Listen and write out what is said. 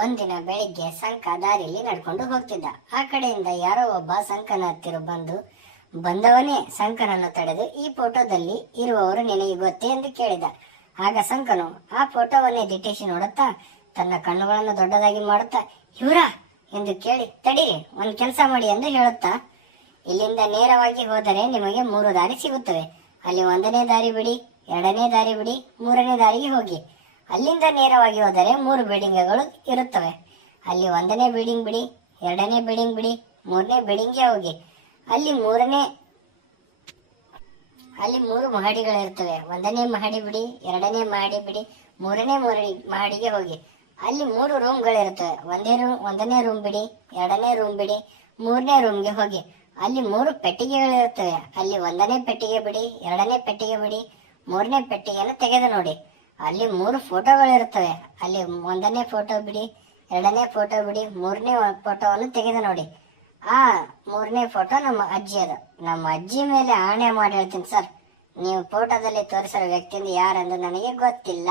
ಒಂದಿನ ಬೆಳಿಗ್ಗೆ ಸಂಕ ದಾರಿಯಲ್ಲಿ ನಡ್ಕೊಂಡು ಹೋಗ್ತಿದ್ದ. ಆ ಕಡೆಯಿಂದ ಯಾರೋ ಒಬ್ಬ ಸಂಕನ ಹತ್ತಿರ ಬಂದವನೇ ಸಂಕನನ್ನು ತಡೆದು, ಈ ಫೋಟೋದಲ್ಲಿ ಇರುವವರು ನಿನಗೆ ಗೊತ್ತೇ ಎಂದು ಕೇಳಿದ. ಆಗ ಸಂಕನು ಆ ಫೋಟೋವನ್ನೇ ದಿಟ್ಟಿಸಿ ನೋಡುತ್ತಾ ತನ್ನ ಕಣ್ಣುಗಳನ್ನು ದೊಡ್ಡದಾಗಿ ಮಾಡುತ್ತಾ, ಇವರ ಎಂದು ಕೇಳಿ, ತಡೀರಿ, ಒಂದ್ ಕೆಲಸ ಮಾಡಿ ಎಂದು ಹೇಳುತ್ತಾ, ಇಲ್ಲಿಂದ ನೇರವಾಗಿ ಹೋದರೆ ನಿಮಗೆ 3 ದಾರಿ ಸಿಗುತ್ತವೆ. ಅಲ್ಲಿ 1ನೇ ದಾರಿ ಬಿಡಿ, 2ನೇ ದಾರಿ ಬಿಡಿ, 3ನೇ ದಾರಿಗೆ ಹೋಗಿ. ಅಲ್ಲಿಂದ ನೇರವಾಗಿ ಹೋದರೆ 3 ಬಿಲ್ಡಿಂಗ್ಗಳು ಇರುತ್ತವೆ. ಅಲ್ಲಿ 1ನೇ ಬಿಲ್ಡಿಂಗ್ ಬಿಡಿ, 2ನೇ ಬಿಲ್ಡಿಂಗ್ ಬಿಡಿ, 3ನೇ ಬಿಲ್ಡಿಂಗ್ಗೆ ಹೋಗಿ. ಅಲ್ಲಿ 3 ಮಹಡಿಗಳಿರ್ತವೆ. 1ನೇ ಮಹಡಿ ಬಿಡಿ, 2ನೇ ಮಹಡಿ ಬಿಡಿ, 3ನೇ ಮಹಡಿಗೆ ಹೋಗಿ. ಅಲ್ಲಿ 3 ರೂಮ್ಗಳಿರ್ತವೆ. 1ನೇ ರೂಮ್ ಬಿಡಿ, 2ನೇ ರೂಮ್ ಬಿಡಿ, 3ನೇ ರೂಮ್ಗೆ ಹೋಗಿ. ಅಲ್ಲಿ 3 ಪೆಟ್ಟಿಗೆಗಳಿರುತ್ತವೆ. ಅಲ್ಲಿ 1ನೇ ಪೆಟ್ಟಿಗೆ ಬಿಡಿ, 2ನೇ ಪೆಟ್ಟಿಗೆ ಬಿಡಿ, 3ನೇ ಪೆಟ್ಟಿಗೆಯನ್ನು ತೆಗೆದು ನೋಡಿ. ಅಲ್ಲಿ 3 ಫೋಟೋಗಳಿರುತ್ತವೆ. ಅಲ್ಲಿ 1ನೇ ಫೋಟೋ ಬಿಡಿ, 2ನೇ ಫೋಟೋ ಬಿಡಿ, 3ನೇ ಫೋಟೋವನ್ನು ತೆಗೆದು ನೋಡಿ. ಆ 3ನೇ ಫೋಟೋ ನಮ್ಮ ಅಜ್ಜಿಯದು. ನಮ್ಮ ಅಜ್ಜಿ ಮೇಲೆ ಆಣೆ ಮಾಡಿ ಹೇಳ್ತೀನಿ ಸರ್, ನೀವು ಫೋಟೋದಲ್ಲಿ ತೋರಿಸಿರೋ ವ್ಯಕ್ತಿಯಿಂದ ಯಾರೆಂದು ನನಗೆ ಗೊತ್ತಿಲ್ಲ.